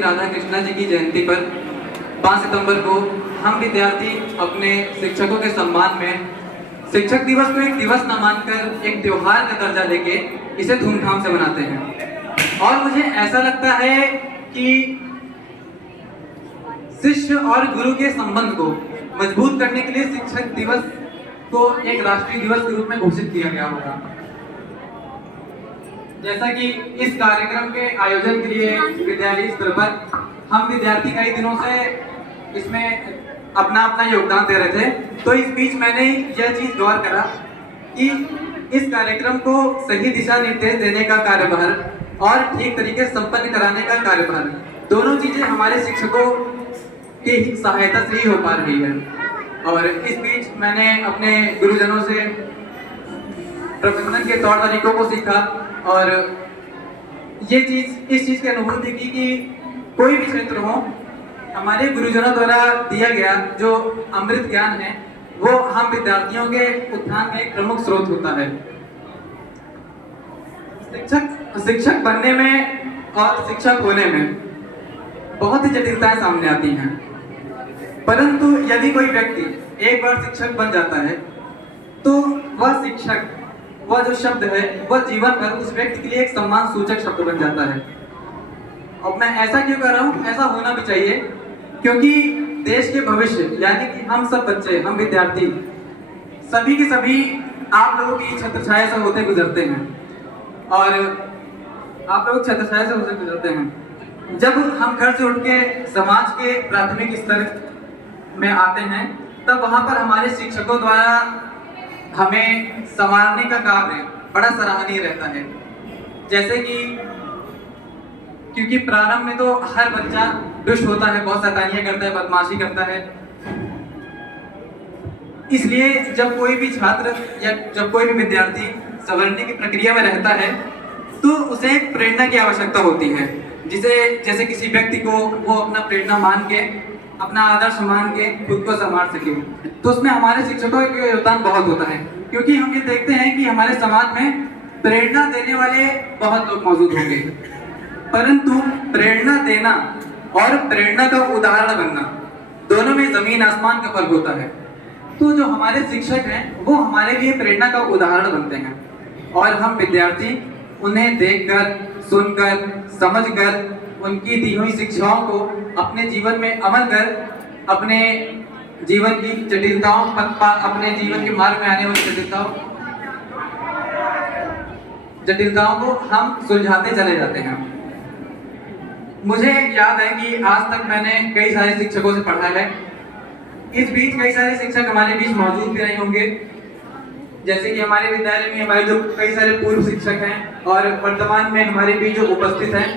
राधा कृष्णा जी की जयंती पर 5 सितंबर को हम विद्यार्थी अपने शिक्षकों के सम्मान में शिक्षक दिवस को एक दिवस न मानकर एक त्योहार का दर्जा देके इसे धूमधाम से मनाते हैं। और मुझे ऐसा लगता है कि शिष्य और गुरु के संबंध को मजबूत करने के लिए शिक्षक दिवस को एक राष्ट्रीय दिवस के रूप में घोषित किया गया होगा। जैसा कि इस कार्यक्रम के आयोजन के लिए विद्यालय स्तर पर हम विद्यार्थी कई दिनों से इसमें अपना अपना योगदान दे रहे थे, तो इस बीच मैंने यह चीज गौर करा कि इस कार्यक्रम को सही दिशा निर्देश देने का कार्यभार और ठीक तरीके से संपन्न कराने का कार्यभार, दोनों चीजें हमारे शिक्षकों की सहायता से ही हो पा रही है। और इस बीच मैंने अपने गुरुजनों से प्रबंधन के तौर तरीकों को सीखा और इस चीज की अनुभूति की कि कोई भी क्षेत्र हो, हमारे गुरुजनों द्वारा दिया गया जो अमृत ज्ञान है वो हम विद्यार्थियों के उत्थान का एक प्रमुख स्रोत होता है। शिक्षक बनने में और शिक्षक होने में बहुत ही जटिलताएं सामने आती हैं, परंतु यदि कोई व्यक्ति एक बार शिक्षक बन जाता है तो वह शिक्षक, वह जो शब्द है वह जीवन भर उस व्यक्ति के लिए एक सम्मान सूचक शब्द बन जाता है। अब मैं ऐसा क्यों कर रहा हूँ, ऐसा होना भी चाहिए, क्योंकि देश के भविष्य यानी कि हम सब बच्चे, हम विद्यार्थी सभी के सभी आप लोगों की छत्र छाया से होते गुजरते हैं और आप लोग छत्र छाया से होते गुजरते हैं। जब हम घर से उठ के समाज के प्राथमिक स्तर में आते हैं तब वहां पर हमारे शिक्षकों द्वारा हमें संवारने का कार्य बड़ा सराहनीय रहता है। जैसे कि क्योंकि प्रारंभ में तो हर बच्चा दुष्ट होता है, बहुत शैतानियां करता है, बदमाशी करता है, इसलिए जब कोई भी छात्र या जब कोई भी विद्यार्थी संवरने की प्रक्रिया में रहता है तो उसे एक प्रेरणा की आवश्यकता होती है, जिसे जैसे किसी व्यक्ति को वो अपना प्रेरणा मान के, अपना आदर्श मान के खुद को संभाल सके। तो उसमें हमारे शिक्षकों का योगदान बहुत होता है, क्योंकि हम ये देखते हैं कि हमारे समाज में प्रेरणा देने वाले बहुत लोग मौजूद होंगे, परंतु प्रेरणा देना और प्रेरणा का उदाहरण बनना दोनों में जमीन आसमान का फर्क होता है। तो जो हमारे शिक्षक हैं वो हमारे लिए प्रेरणा का उदाहरण बनते हैं और हम विद्यार्थी उन्हें देखकर, सुनकर, समझकर, उनकी दी हुई शिक्षाओं को अपने जीवन में अमल कर अपने जीवन की जटिलताओं, अपने जीवन के मार्ग में आने वाली जटिलताओं को हम सुलझाते चले जाते हैं। मुझे याद है कि आज तक मैंने कई सारे शिक्षकों से पढ़ा है। इस बीच कई सारे शिक्षक हमारे बीच मौजूद भी रहे होंगे, जैसे कि हमारे विद्यालय में हमारे जो कई सारे पूर्व शिक्षक हैं और वर्तमान में हमारे बीच जो उपस्थित हैं।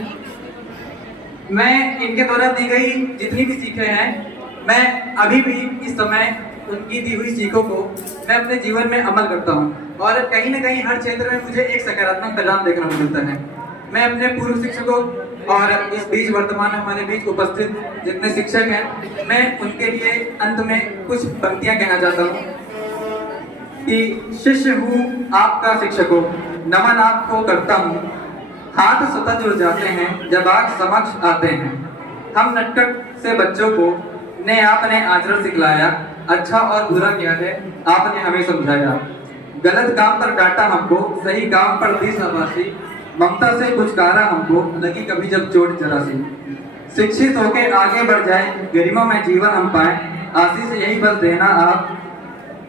मैं इनके द्वारा दी गई जितनी भी सीखें हैं, मैं अभी भी इस समय उनकी दी हुई सीखों को मैं अपने जीवन में अमल करता हूँ और कहीं ना कहीं हर क्षेत्र में मुझे एक सकारात्मक परिणाम देखने को मिलता है। मैं अपने पूर्व शिक्षकों और इस बीच वर्तमान हमारे बीच उपस्थित जितने शिक्षक हैं, मैं उनके लिए अंत में कुछ पंक्तियां कहना चाहता हूँ कि शिष्य हूँ आपका शिक्षकों, नमन आपको करता हूँ, हाथ स्वतः जुड़ जाते हैं जब आप समक्ष आते हैं। हम नटखट से बच्चों को ने आपने आचरण सिखलाया, अच्छा और बुरा क्या है आपने हमें समझाया। गलत काम पर डांटा हमको, सही काम पर दी शाबाशी, ममता से पुचकारा हमको, लगी कभी जब चोट जरा सी। शिक्षित होके आगे बढ़ जाए, गरिमा में जीवन हम पाए, आशीष यही बस देना आप,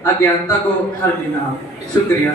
अज्ञानता को हर देना आप। शुक्रिया।